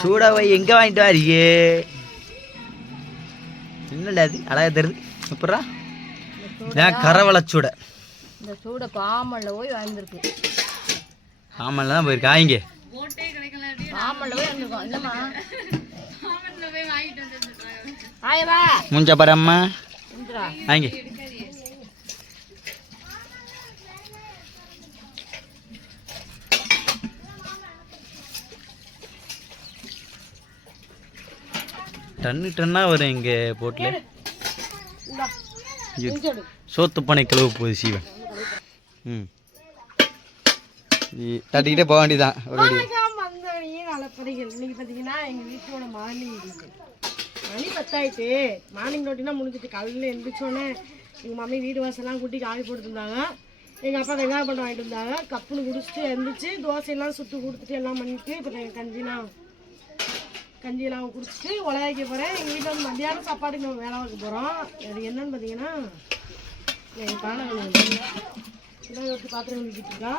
சூடாவை எங்கே வாங்கிட்டு வாரியே? என்னடா அது அழகாக தெரியுது. அப்புறம் இதான் கரவளச்சூடை. இந்த சூடை பாமல்ல போய் வாங்கிருக்கு. பாமல்ல தான் போயிருக்கா இங்கே. பாமல்ல போய் வாங்கிருக்கோம். இல்லம்மா ஆயவா முஞ்ச பரம்மா வாங்கி டன்னா வரும் இங்கே போட்டில். சோத்து பண்ணை கிளவு போகுது சீவன். தட்டிக்கிட்டே போக வேண்டியதான். இன்னைக்கு பார்த்தீங்கன்னா எங்கள் வீட்டோட மார்னிங் மணி 10 ஆயிட்டு. மார்னிங் ரொட்டினா முடிஞ்சிட்டு. காலையில் எழுந்திரிச்சோன்னே எங்கள் மம்மி வீடு வாசல்லாம் கூட்டி காய் போட்டுருந்தாங்க. எங்கள் அப்பா வெங்காயம் பண்டம் வாங்கிட்டு இருந்தாங்க. கப்புன்னு குடிச்சிட்டு எழுந்திரிச்சு தோசையெல்லாம் சுட்டு கொடுத்துட்டு எல்லாம் பண்ணிட்டு இப்போ கஞ்சியெல்லாம் குடிச்சிட்டு உலகாய்க்க போகிறேன். எங்கள் வீட்டில் வந்து மத்தியானம் சாப்பாடு நம்ம வேலை வைக்க போகிறோம். அது என்னன்னு பார்த்தீங்கன்னா எங்கள் பானை இதான் வச்சு பாத்திரம் கழுவிக்கிட்டு இருக்கா.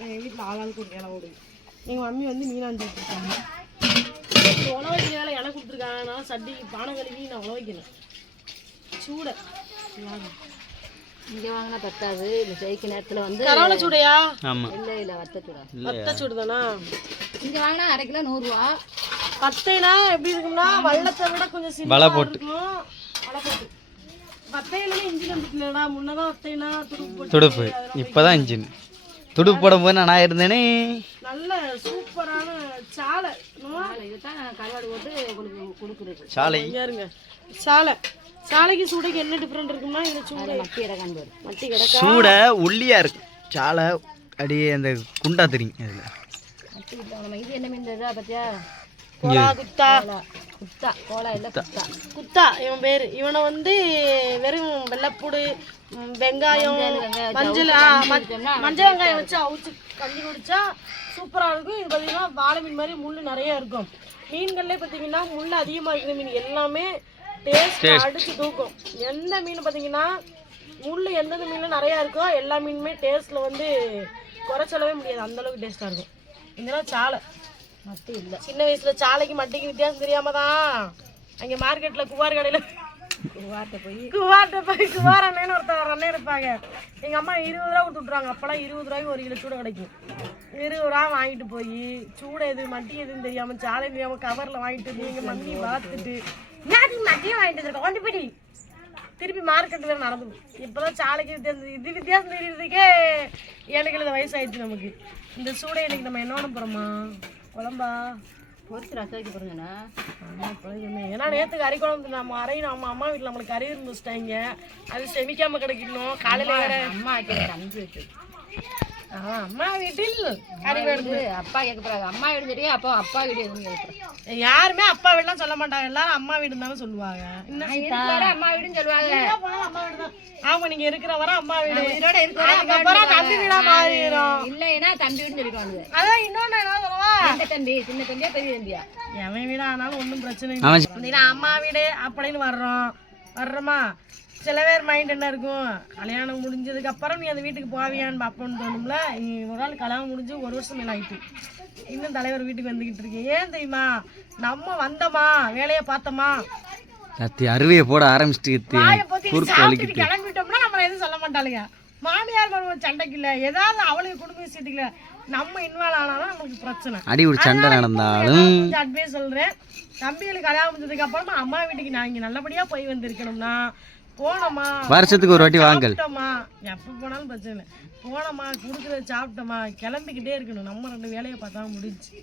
எங்கள் வீட்டில் ஆளாளுக்கு ஒரு வேலை ஓடுது. எங்கள் மம்மி வந்து மீனாஞ்சி வச்சுருக்காங்க. உழ வைக்கிற வேலை எனக்கு கொடுத்துருக்காங்க. நான் சட்டி பானை கழுவி நான் உழ வைக்கணும். சூடை இங்கே வாங்கினா பத்தாது. இந்த ஜெயிக்க நேரத்தில் வந்து கரவளை சூடையா? ஆமாம். இல்லை வத்தச்சூடா. வத்தச்சூடு தானா? இங்கே வாங்கினா அரை கிலோ 100 ரூபா. பத்தைனா எப்படி இருக்கும்னா வள்ளத்தை விட கொஞ்சம் வலை போட்டு இருக்கும். வலை போட்டு பத்தையில இன்ஜின் வந்துட்டுலடா. முன்னதான் வத்தைனா துடுப்பு. இப்போதான் இன்ஜின் துடுப்பு போடும் போது நான் இருந்தேனே. நல்ல சூப்பரான சாலை. இதுதான் கருவாடு போட்டு உங்களுக்கு கொடுக்குறது சாலை. இருங்க சாலை. சாலைக்கு சூடைக்கு என்ன டிஃப்ரெண்ட் இருக்கும்னா இந்த சூடை மட்டி கிடக்கான் பாரு. மட்டி கிடக்கா சூடை ஒல்லியாக இருக்கு. சாலை அப்படியே அந்த குண்டா தெரியும். அதில் மட்டி நம்ம இது என்ன மீன் இதா பார்த்தியா? கோலா குத்தா. குத்தா கோலா இல்லை குத்தா. குத்தா இவன் பேர். இவனை வந்து வெறும் வெள்ளைப்பூடு வெங்காயம் மஞ்சள் மஞ்சள் வெங்காயம் வச்சு அவிச்சு கஞ்சி குடிச்சா சூப்பராக இருக்கும். இது பார்த்தீங்கன்னா வாழை மீன் மாதிரி முள் நிறைய இருக்கும். மீன்கள்லேயே பார்த்தீங்கன்னா முள் அதிகமாக இருக்கிற மீன் எல்லாமே டேஸ்ட் அடிச்சு தூக்கும். எந்த மீன் பார்த்தீங்கன்னா முள் எந்தெந்த மீனில் நிறையா இருக்கோ எல்லா மீனுமே டேஸ்ட்டில் வந்து குறைச்சலவே முடியாது. அந்தளவுக்கு டேஸ்ட்டாக இருக்கும். இதெல்லாம் சாலை மட்டி இல்லை. சின்ன வயசில் சாலைக்கு மட்டிக்கு வித்தியாசம் தெரியாம தான் அங்கே மார்க்கெட்டில் குவார் கடையில் குவார்ட்ட போய் குவார் அண்ணேன்னு ஒருத்தர் அண்ணன் இருப்பாங்க. எங்கள் அம்மா 20 ரூபா கொடுத்து விட்ருவாங்க. அப்போலாம் 20 ரூபாய்க்கு 1 கிலோ சூடை கிடைக்கும். 20 ரூபா வாங்கிட்டு போய் சூடை எது மட்டி எதுன்னு தெரியாமல் சாலை தெரியாமல் கவரில் வாங்கிட்டு வந்து எங்கள் மம்மி பார்த்துட்டு மட்டியும் வாங்கிட்டு வந்துருக்கோம். கொண்டு போய் திருப்பி மார்க்கெட்டு வேறு நடந்துடும். இப்போ தான் சாலைக்கு வித்தியாசம் தெரியறதுக்கே 7 வயசாயிடுச்சு நமக்கு. இந்த சூடை இன்னைக்கு நம்ம என்ன பண்ண போகிறோமா? குழம்பா பொரிச்சு ரசம் வைக்க போகிறோங்கண்ணா. ஏன்னா நேற்று கறி குழம்பு நம்ம அரையும். நம்ம அம்மா வீட்டில் நம்மளுக்கு கறி இருந்துச்சிட்டாங்க. அது செமிக்காமல் கிடைக்கணும். காலையில் வேறு அம்மா வைக்கிற அஞ்சு வச்சு அம்மா வீட்டில் கறி வேணுது. அப்பா கேட்க போறாங்க. அம்மா வீடு தெரியும். அப்பா வீடு எதுவும் கேட்குறேன். யாருமே அப்பா வீடுலாம் சொல்ல மாட்டாங்க. எல்லாரும் அம்மா வீடு தானே சொல்லுவாங்க. அம்மா வீடுன்னு சொல்லுவாங்க. அம்மா வீடு தான். ஆமா நீங்க இருக்கிற வர அம்மா வீடு. அதுக்கப்புறம் தம்பி வீடா மாறிடும். இல்லைன்னா தம்பி வீடுன்னு சொல்லிடுவாங்க. அதான் இன்னொன்னு என்ன சொல்லவா? எந்த தம்பி? சின்ன தம்பியா பெரிய தம்பியா? எவன் வீடா ஆனாலும் ஒன்றும் பிரச்சனை இல்லை. அம்மா வீடு அப்படின்னு வர்றோமா? சில பேர் மைண்ட் என்ன இருக்கும், கல்யாணம் முடிஞ்சதுக்கு அப்புறம் நீ அந்த வீட்டுக்கு போவியான்னு பார்ப்போன்னு தோணும்ல. நீ ஒரு நாள் கல்யாணம் முடிஞ்சு 1 வருஷம் மேலே ஆயிட்டு இன்னும் தலைவர் வீட்டுக்கு வந்துக்கிட்டு இருக்கேன். ஏன் தெரியுமா? நம்ம வந்தோமா வேலையை பார்த்தோமா அருவியை போட ஆரம்பிச்சுட்டு கிளம்பிட்டோம்னா நம்மள எதுவும் சொல்ல மாட்டாளுங்க. மாமியார் மருமக சண்டைக்கு இல்லை, ஏதாவது அவளுக்கு குடும்ப விஷயத்துக்கு நம்ம இன்வால்வ் ஆனாலும் நமக்கு பிரச்சனை. அடி ஒரு சண்டை நடந்தாலும் அட்வைஸ் சொல்றேன். தம்பிகளுக்கு கல்யாணம் முடிஞ்சதுக்கு அப்புறமா அம்மா வீட்டுக்கு நான் இங்கே நல்லபடியா போய் வந்திருக்கணும்னா போனோமா வருஷத்துக்கு ஒரு வாட்டி வாங்கல் எப்போ போனாலும் பிரச்சனை இல்லை. போனோமா கொடுக்குறத சாப்பிட்டோமா கிளம்பிக்கிட்டே இருக்கணும். நம்ம 2 வேலையை பார்த்தா முடிஞ்சு.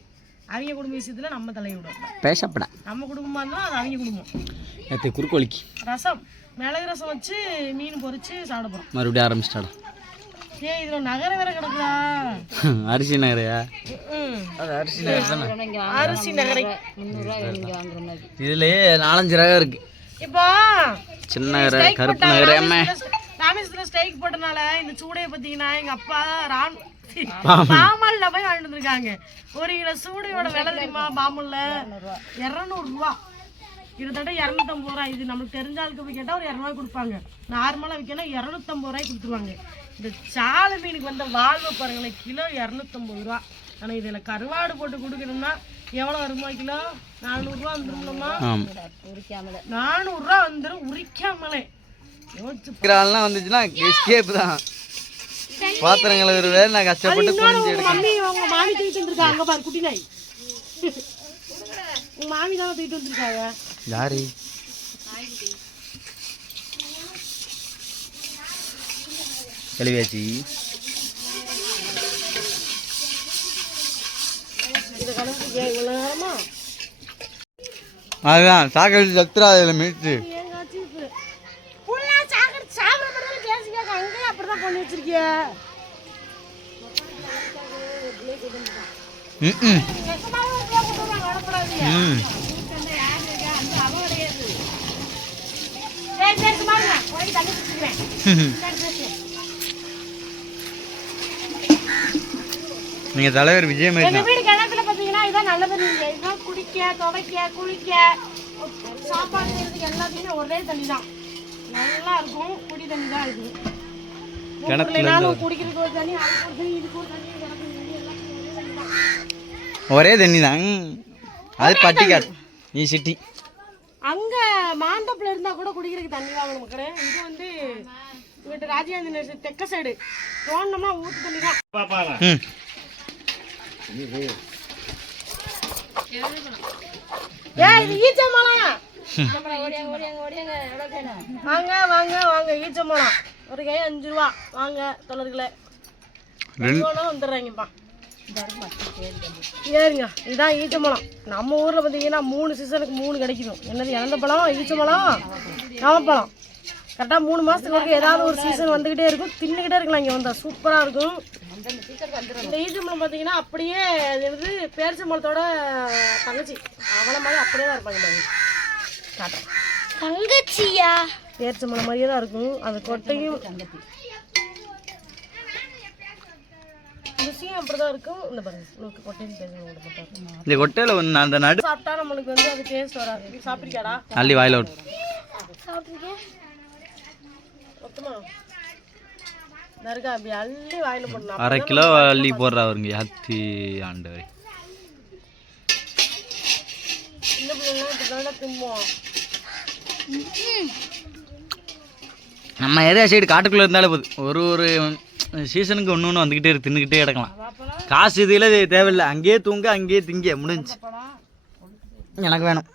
அவங்க குடும்ப விஷயத்துல நம்ம தலையிடும். பேசப்படா நம்ம குடும்பமா இருந்தாலும் அது அவங்க குடும்பம். குறுக்கோழிக்கு ரசம் மிளகு ரசம் வச்சு மீன் பொரிச்சு சாப்பிட போறோம். மறுபடியும் ஆரம்பிச்சிட்டாடா. ஏன் இதுல நகர வேற கிடக்குதா? அரிசி நகரையா? அரிசி நகர் தானே. அரிசி நகரை 300 ரூபாய் வாங்குற மாதிரி. இதுலயே 4-5 ரகம் இருக்கு. இப்போ சின்ன நகர கருப்பு நகர ராமேஸ்வரம் ஸ்ட்ரைக் போட்டனால இந்த சூடையை பார்த்தீங்கன்னா எங்க அப்பா பாமல்ல போய் வாங்கிட்டு வந்திருக்காங்க. 1 கிலோ சூடையோட விலை தெரியுமா? பாமல்ல 200 ரூபா. கிட்டத்தட்ட 250 ரூபா. இது நம்மளுக்கு தெரிஞ்ச ஆளுக்கு போய் கேட்டால் ஒரு 200 ரூபாய் கொடுப்பாங்க. நார்மலாக விற்கனா 250 ரூபாய்க்கு கொடுத்துருவாங்க. இந்த சாலை மீனுக்கு வந்த வாழ்வு பாருங்களேன், கிலோ 250 ரூபா. ஆனால் இதில் கருவாடு போட்டு கொடுக்கணும்னா எவ்வளோ வருமா கிலோ? 400 ரூபா வந்துரும்லம்மா. ஆமாம், உரிக்காமல 400 ரூபா வந்துடும் உரிக்காமலே. ஆள்லாம் வந்துச்சுன்னா எஸ்கேப் தான். பாத்திரங்களை ஒரு வேலை நான் கஷ்டப்பட்டு புரிஞ்சு எடுக்கேன். மம்மி உங்க மாமி தூக்கிட்டு வந்திருக்காங்க. அங்க பாரு குட்டி நாய். உங்க மாமி தான் தூக்கிட்டு வந்திருக்காங்க. யாரு? கழுவியாச்சு. இதை கலந்து இவ்வளோ நேரமா அதுதான் சாக்கடிச்சு சத்துரா அதில் மீட்டு. அங்கேயும் அப்படிதான் பண்ணி வச்சிருக்கிய. நீங்க தலைவர் விஜய் எங்க வீடு கிணத்துல பாத்தீங்கன்னா இதான் நல்ல தண்ணி. இதான் குடிக்க, துவைக்க, குளிக்க, சாப்பாடு செய்யறதுக்கு எல்லாத்தையுமே ஒரே தண்ணி தான். நல்லா இருக்கும். குடி தண்ணி தான் இருக்கு. குடிக்கிறதுக்கு ஒரு தண்ணி, அதுக்கு ஒரு தண்ணி, இதுக்கு ஒரு தண்ணி, கிணத்து தண்ணி, எல்லாத்துக்கும் ஒரே தண்ணி தான். அது பட்டிக்காடு நீ சிட்டி. அங்க மாண்டப்ல இருந்தா கூட குடிக்கிறதுக்கு தண்ணி வாங்கணும் மக்களே. இது வந்து இங்கிட்ட ராஜீவ்காந்தி நகர் தெக்க சைடு தோணுமா ஊத்து தண்ணி தான். இது ஈச்சம்பழம். வாங்க வாங்க வாங்க, ஈச்சம்பழம் ஒரு கை 5 ரூபா. வாங்க தொழில்களே வந்துடுறாங்கப்பா. ஏறுங்க, இதுதான் ஈச்சம்பழம். நம்ம ஊர்ல பார்த்தீங்கன்னா 3 சீசனுக்கு 3 கிடைக்கும். என்னது? இழந்த பழம், ஈச்சம்பழம், நாமப்பழம். கரெக்டாக 3 மாதத்துக்கு வரைக்கும் ஏதாவது ஒரு சீசன் வந்துக்கிட்டே இருக்கும். தின்னுக்கிட்டே இருக்கலாம். இங்கே வந்தால் சூப்பராக இருக்கும். இந்த ஈச்சம்பழம் பார்த்தீங்கன்னா அப்படியே அது வந்து பேரிச்சம்பழத்தோட தங்கச்சி அவளை மாதிரி அப்படியே தான் இருப்பாங்க. காட்டுறேன். தங்கச்சியா? பேரிச்சம்பழம் மாதிரியே தான் இருக்கும். அது கொட்டையும் ருசியும் அப்படிதான் இருக்கும். இந்த பாருங்க, உங்களுக்கு கொட்டையும் பேரிச்சம்பழம் இந்த கொட்டையில வந்து அந்த நடு சாப்பிட்டா நம்மளுக்கு வந்து அது டேஸ்ட் வராது. சாப்பிட்ருக்கியாடா? அள்ளி வாயில விட்டு சாப்பிட்ருக்கேன். மொத்தமா நறுக்கா அப்படி அள்ளி வாயில போடணும். 1/2 கிலோ அள்ளி போடுறா அவருங்க. ஹத்தி ஆண்டவரே, சின்ன பிள்ளைங்க இப்படி நல்லா திம்போம். நம்ம ஏரியா சைடு காட்டுக்குள்ளே இருந்தாலே போதும். ஒரு சீசனுக்கு ஒன்று வந்துக்கிட்டே இருக்கு, தின்னுக்கிட்டே கிடக்கலாம். காசு இதில் தேவையில்லை. அங்கேயே தூங்க, அங்கேயே திங்க, முடிஞ்சு. எனக்கு வேணும்.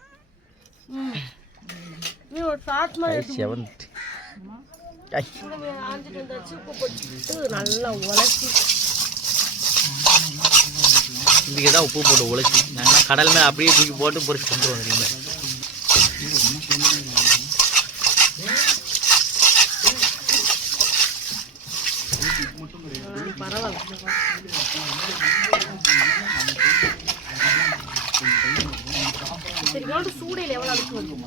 நீ ஒரு சாட் மாதிரி நல்லா உழைச்சி இதுக்கு தான் உப்பு போட்டு உழைச்சி நாங்கள் கடல் மேலே அப்படியே தூக்கி போட்டு பொறிச்சு கொண்டு வந்துடுங்க. சரி, சூடையில் எவ்வளோ அழுக்கு வரும்?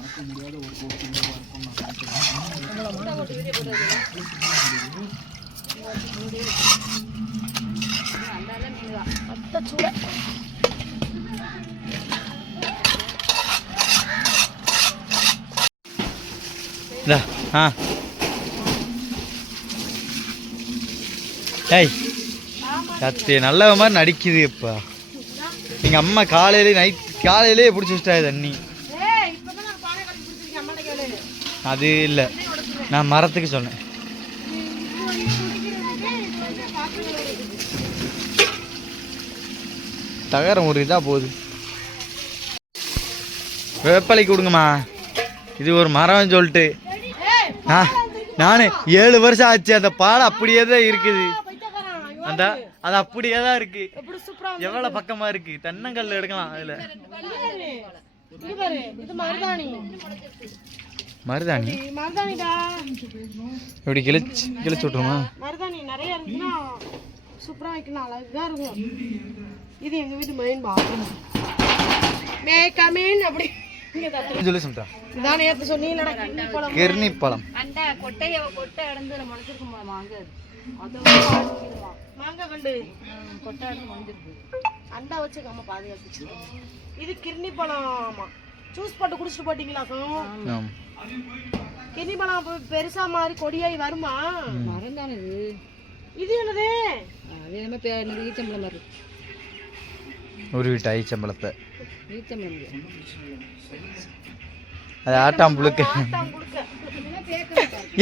கத்து நல்ல மாதிரி நடிக்குது. இப்போ எங்கள் அம்மா காலையிலே பிடிச்சி வச்சிட்டா தண்ணி. அது இல்லை, நான் மரத்துக்கு சொன்னேன். தகரம் ஒரு இதாக போகுது. வேப்பலைக்கு கொடுங்கம்மா. இது ஒரு மரம் சொல்லிட்டு நான் 7 வருஷம் ஆச்சு. அந்த பாலை அப்படியே தான் இருக்குது. அது அப்படியே தான் இருக்கு. எவ்வளவு பக்கமா இருக்கு. தென்னங்கல்ல எடுக்கலாம். அதுல மருதாணி இப்படி கிழிச்சு விட்டுருமா? மருதாணி நிறைய இருக்குன்னா சூப்பரா வைக்கணும். அழகா இருக்கும். இது எங்க வீட்டு மெயின் பாத்ரூம். அப்படி சொல்லி சொல்லிட்டேன். இதானே ஏத்து சொன்னீங்களா? கிர்னி பழம். அந்த கொட்டை அடந்து நம்ம மனசுக்கு வாங்க. மாங்காய் கண்டு கொட்டை அடந்து வந்துருக்கு. அண்டா வச்சு நம்ம பாதுகாத்து. இது கிர்னி பழம். ஜூஸ் போட்டு குடிச்சிட்டு போட்டீங்களா? கிர்னி பழம் பெருசா மாதிரி கொடியாய் வருமா? மரம் தானே இது. இது என்னது? அதே மாதிரி ஈச்சம்பழம் மாதிரி. ஒரு வீட்டு ஐச்சம்பளத்தை ஈச்சம்பழம் அது ஆட்டாம் புழுக்க. ஆட்டாம் புழுக்க.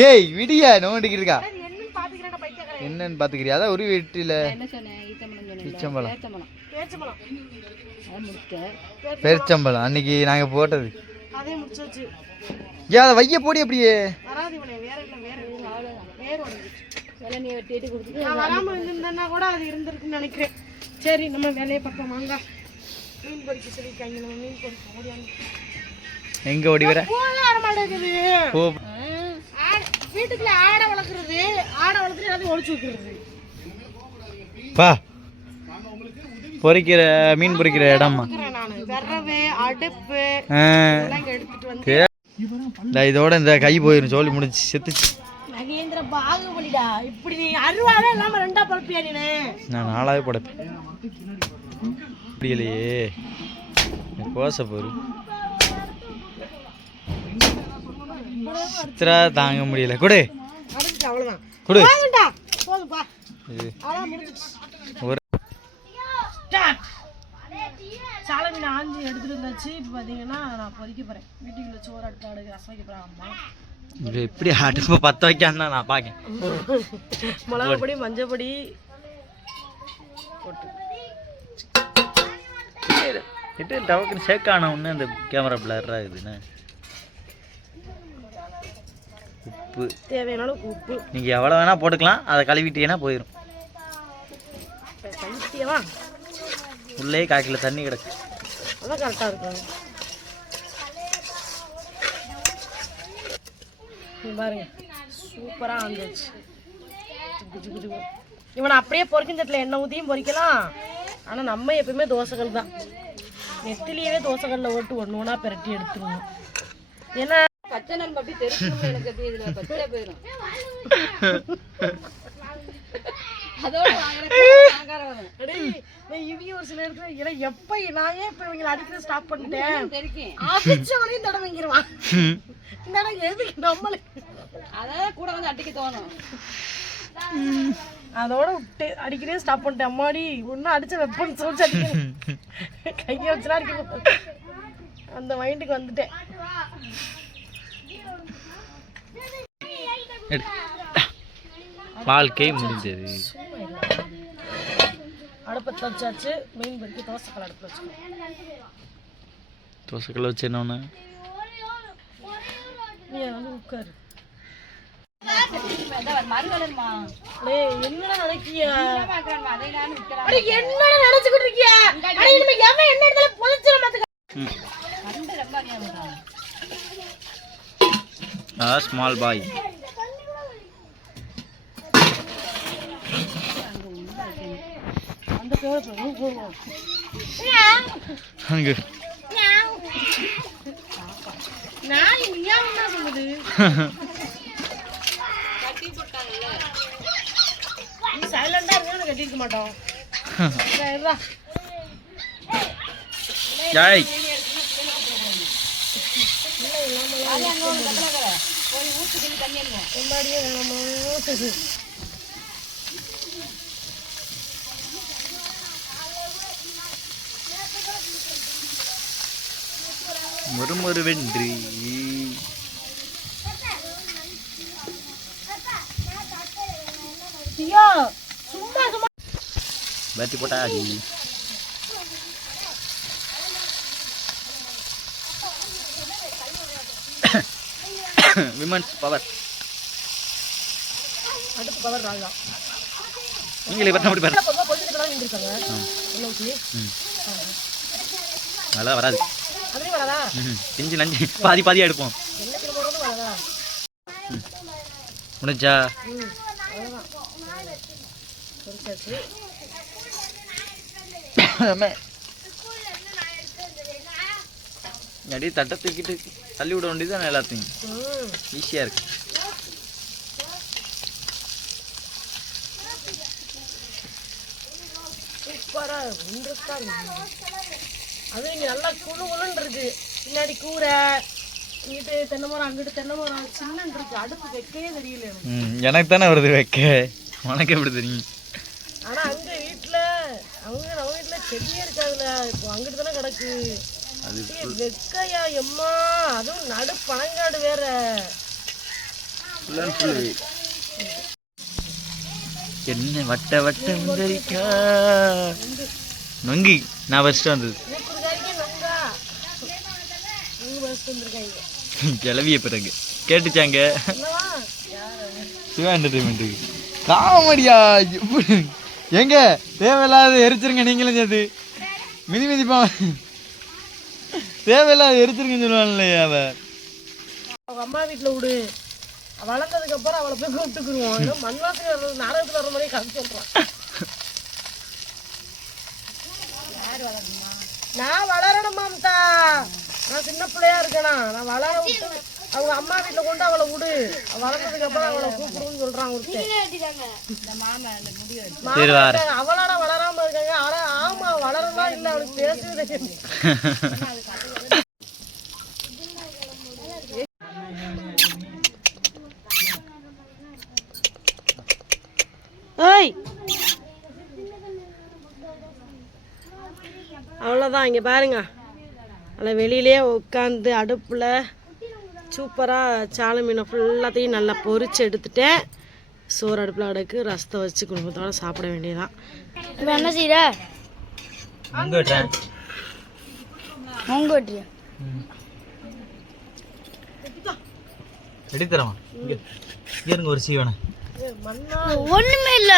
ஏய் விடியா நோண்டிக்கிட்டு இருக்கா. அது என்னன்னு பாத்துக்கிறேன் பைத்தியக்காரன். என்னன்னு பாத்துக்கிறியா? அதான் ஒரு வீட்டுல என்ன சொன்னேன் ஈச்சம்பழம் சொன்னேன் ஈச்சம்பழம் பேச்சம்பழம். அது முடிச்சேன் பெருச்சம்பழம் அன்னைக்கு நாங்க போட்டது. அதே முடிச்சாச்சு. ஏன் அதை வைய போடி அப்படியே. வராது இவனே, வேற இல்ல வேற அவ்வளோதான் வேற உடஞ்சிச்சு. இளநியை வெட்டிட்டு கொடுத்துட்டு நான் வராம இருந்திருந்தேன்னா கூட அது இருந்திருக்குன்னு நினைக்கிறேன். சரி நம்ம வேலையை பார்ப்போம் வாங்க. மீன் பொறிக்க சொல்லியிருக்காங்க, நம்ம மீன் பொறிக்க ஓடியாங்க. எங்க ஓடி வர போக ஆரமாட்டேங்குது. போ. வீட்டுக்குள்ள ஆடை வளர்க்குறது, ஆடை வளர்த்துட்டு எல்லாத்தையும் ஒழிச்சு வைக்கிறது. பா பொறிக்கிற மீன் பொறிக்கிற இடமா நானு விரவு அடுப்பு எல்லாம் இங்க எடுத்துட்டு வந்து இதோட இந்த கை போயிரும். சோழி முடிச்சு செத்துச்சு. நகேந்திர பாகுபலிடா, இப்படி நீ அருவாவே இல்லாம ரெண்டா பழப்பியா நீனு? நான் 4ஆவே படைப்பேன். முடியலையே கோசை போரு சித்ரா தாங்க முடியல. கொடு அடைச்சிட்டு அவ்வளவுதான். கொடு போதும்டா, போதும்பா. இது அவ்வளவு முடிஞ்சிச்சு. ஒரு ஸ்டார்ட். சாலை மீன் ஆஞ்சி எடுத்துட்டு வந்தாச்சு. இப்போ பார்த்தீங்கன்னா நான் பொறிக்க போறேன். வீட்டுக்குள்ள சோறு அடுப்பு அடுக்கு ரசம் வைக்க போறேன் அம்மா. இது எப்படி அடுப்பை பற்ற வைக்கான்னு தான் நான் பார்க்கேன். மிளகா பொடி மஞ்சள் பொடி போட்டு கிட்ட டவக்குன்னு சேர்க்கான ஒன்று அந்த கேமரா பிளராக இருக்குதுண்ணே. உப்பு தேவையான அளவுக்கு உப்பு. நீங்கள் எவ்வளோ வேணால் போட்டுக்கலாம். அதை கழுவிட்டீங்கன்னா போயிடும். கழித்தியவா உள்ளே 1/4 கிலோ தண்ணி கிடக்கு. அதான் கரெக்டாக இருக்கும். பாருங்க சூப்பராக வந்துச்சு. இவனை அப்படியே பொறிக்கும் தட்டில் எண்ணெய் ஊற்றியும் பொறிக்கலாம். ஆனால் நம்ம எப்பயுமே தோசைகள் தான். நெத்திலேயே தோசைகளில் ஓட்டு ஒன்று ஒன்றா பிரட்டி எடுத்துருவோம். ஏன்னா பச்சை நம்பு அப்படி தெரியும் எனக்கு. அப்படி இதில் பச்சையாக போயிடும். அதோட இவங்க ஒரு சில இடத்துல ஏன்னா எப்ப நான் ஏன் இப்ப இவங்களை அடிக்கிறது ஸ்டாப் பண்ணிட்டேன். தெரிக்கும் அடிச்சவனையும் தடவை வாங்கிடுவான். இந்த இடம் எதுக்கு நம்மளுக்கு அதான் கூட வந்து அடிக்க தோணும். அதோட விட்டு அடிக்கிறதே ஸ்டாப் பண்ணிட்டேன். அம்மாடி ஒன்னும் அடிச்ச வெப்பன் சொல்லிச்சு அடிக்கிறேன். கையை வச்சுலாம் அடிக்க அந்த மைண்டுக்கு வந்துட்டேன். வாழ்க்கை முடிஞ்சது. அடுப்பத்தில் வச்சாச்சு. மீன் பொறிக்க தோசைக்கல் அடுப்பில் வச்சுக்கோங்க. தோசைக்கல்ல வச்சு என்ன நீ வந்து உட்காரு. மறுகலன்மா என்னடா நினைக்கிய? அதை நான் விற்கிறேன். என்னடா நினைச்சுக்கிட்டு இருக்கிய? என்ன இடத்துல புதைச்சிட மாத்துக்க. ஸ்மால் பாய் அந்த பேர் அங்கே நான் இங்க என்ன சொல்லுது? நீ சைலண்டா இருந்தா கட்டிருக்க மாட்டோம். ஜாய் முன்னாடியே வேணாமா? மறுமறு வென்றி சும்மா சும்மா பேட்டி போட்டா விமன்ஸ் பவர். அடுப்பு கவர் ராஜா நீங்களே பார்த்தா அப்படி பாருங்க. பொதுவாக பொழுதுலாம் இருந்திருக்காங்க. அதெல்லாம் வராது. அதுலேயும் வராதா? செஞ்சு நஞ்சு பாதி பாதியாக எடுப்போம். என்ன கிலோ போடுறதும் வராதா? முடிஞ்சா அவ்வளோதான் பொரிச்சாச்சு. அப்படியே தட்டை தூக்கிட்டு தள்ளி விட வேண்டியது தான் எல்லாத்தையும். ஈஸியாக இருக்கு. சூப்பராக இன்ட்ரெஸ்டாக இருக்கு. அதுவும் இங்கே நல்லா குழு குழுன்னு இருக்கு. பின்னாடி கூரை, இங்கிட்டு தென்னை மரம், அங்கிட்டு தென்னை மரம், சின்னன்னு இருக்கு. அடுப்பு வைக்கவே தெரியல எனக்கு. எனக்கு தானே வருது வைக்க, உனக்கு எப்படி தெரியும்? ஆனால் அங்கே வீட்டில் நம்ம வீட்டில் செடியே இருக்காதுல்ல, இப்போ அங்கிட்டு தானே கிடக்கு. அது வெக்கையா எம்மா, அதுவும் நடு பனங்காடு வேற. என்ன வட்ட வட்ட முந்தரிக்கா நொங்கி நான் ஃபர்ஸ்ட் வந்தது கிளவிய பிறகு கேட்டுச்சாங்க சிவா என்டர்டைன்மெண்ட்டுக்கு காமெடியா எப்படி எங்க தேவையில்லாத எரிச்சிருங்க நீங்களும் சேர்த்து மிதி மிதிப்பா தேவையில்லாத எரிச்சிருங்கன்னு சொல்லுவான்லையே அவங்க அம்மா வீட்டில் விடு, வளர்ந்ததுக்கு அப்புறம் அவளை போய் கூப்பிட்டுக்குருவோம். மண் வாசனை வர்றது நாடகத்தில் வர மாதிரியே கதை சொல்றான். நான் வளரணுமாம்தா, நான் சின்ன பிள்ளையா இருக்கேனா, நான் வளர விட்டு அவங்க அம்மா வீட்டில் கொண்டு அவளை விடு, வளர்ந்ததுக்கு அப்புறம் அவளை கூப்பிடுன்னு சொல்றான் ஒருத்தன். அவளாட வளராம இருக்காங்க. ஆனா ஆமா வளரதான் இல்லை, அவளுக்கு பேசுறது. ஏய் அவ்வளோதான், இங்கே பாருங்க, அதில் வெளியிலே உட்காந்து அடுப்பில் சூப்பராக சாலை மீனை ஃபுல்லாத்தையும் நல்லா பொரிச்சு எடுத்துட்டேன். சோறு அடுப்பில் அடக்கு, ரசத்தை வச்சு குடும்பத்தோட சாப்பிட வேண்டியதான். இப்போ என்ன செய்கிற? வெட்டியா எடுத்துறோம் இருங்க ஒரு சீவனை ஒண்ணுமே இல்ல,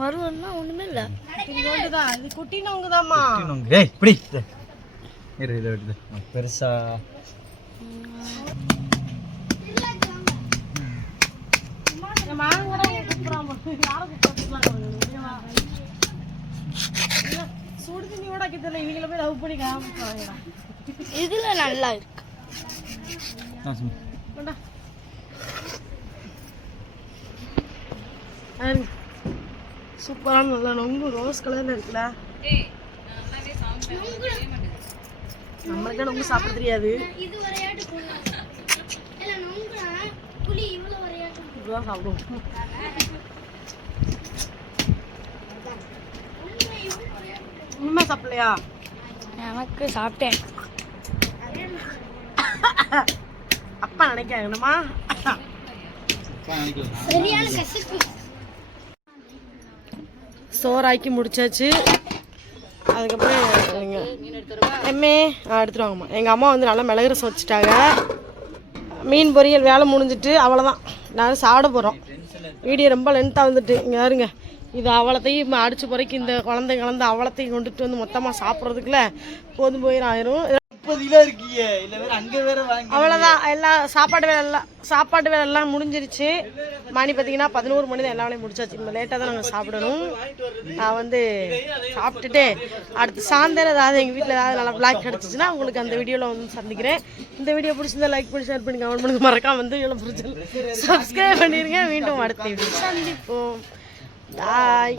வருவன்னா ஒண்ணுமே இல்ல. இது குட்டி நோங்குதாம்மா. ஏய் இப்படி இரு இதை வெட்டுது பெருசா. சுடு தண்ணியோட கிட்டல இவங்கள போய் லவ் பண்ணி காமிப்பாங்கடா. இதுல நல்லா இருக்கு. சூப்பரான நல்லா நொங்கு ரோஸ் கலர்ல இருக்குல்ல. நம்மளுக்கு நொங்கு சாப்பிட தெரியாது. இதுதான் சாப்பிடுவோம். உண்மை சாப்பிடலையா? எனக்கு சாப்பிட்டேன். அப்பா நினைக்காங்கம்மா. சோறாக்கி முடிச்சாச்சு. அதுக்கப்புறம் எம்மே எடுத்துட்டு வாங்கம்மா. எங்கள் அம்மா வந்து நல்லா மிளகு ரசம் வச்சுட்டாங்க. மீன் பொரியல் வேலை முடிஞ்சிட்டு அவ்வளோதான், நாங்கள் சாப்பிட போகிறோம். வீடியோ ரொம்ப லென்த்தாக வந்துட்டு இங்கே பாருங்க. இது அவளத்தையும் அடிச்சு பிறக்கி இந்த குழந்தை கலந்து அவளத்தையும் கொண்டுட்டு வந்து மொத்தமாக சாப்பிட்றதுக்குள்ள போதும் போயிடும் ஆயிரும். அவ்வளோதான், எல்லாம் சாப்பாடு வேலை எல்லாம் முடிஞ்சிருச்சு. மணி பார்த்தீங்கன்னா 11 மணி தான், எல்லா வேலையும் முடிச்சாச்சு. இப்போ லேட்டாக தான் நாங்கள் சாப்பிடணும். நான் வந்து சாப்பிட்டுட்டு அடுத்து சாயந்தரம் ஏதாவது எங்கள் வீட்டில் ஏதாவது நல்லா பிளாக் கிடச்சிச்சின்னா உங்களுக்கு அந்த வீடியோவில் வந்து சந்திக்கிறேன். இந்த வீடியோ பிடிச்சிருந்தா லைக் பண்ணி ஷேர் பண்ணி கமெண்ட் பண்ணுங்க. மறக்காம வந்து வீடியோவில் பிடிச்சி சப்ஸ்கிரைப் பண்ணிடுங்க. மீண்டும் அடுத்த வீடியோ சந்திப்போம். பாய்.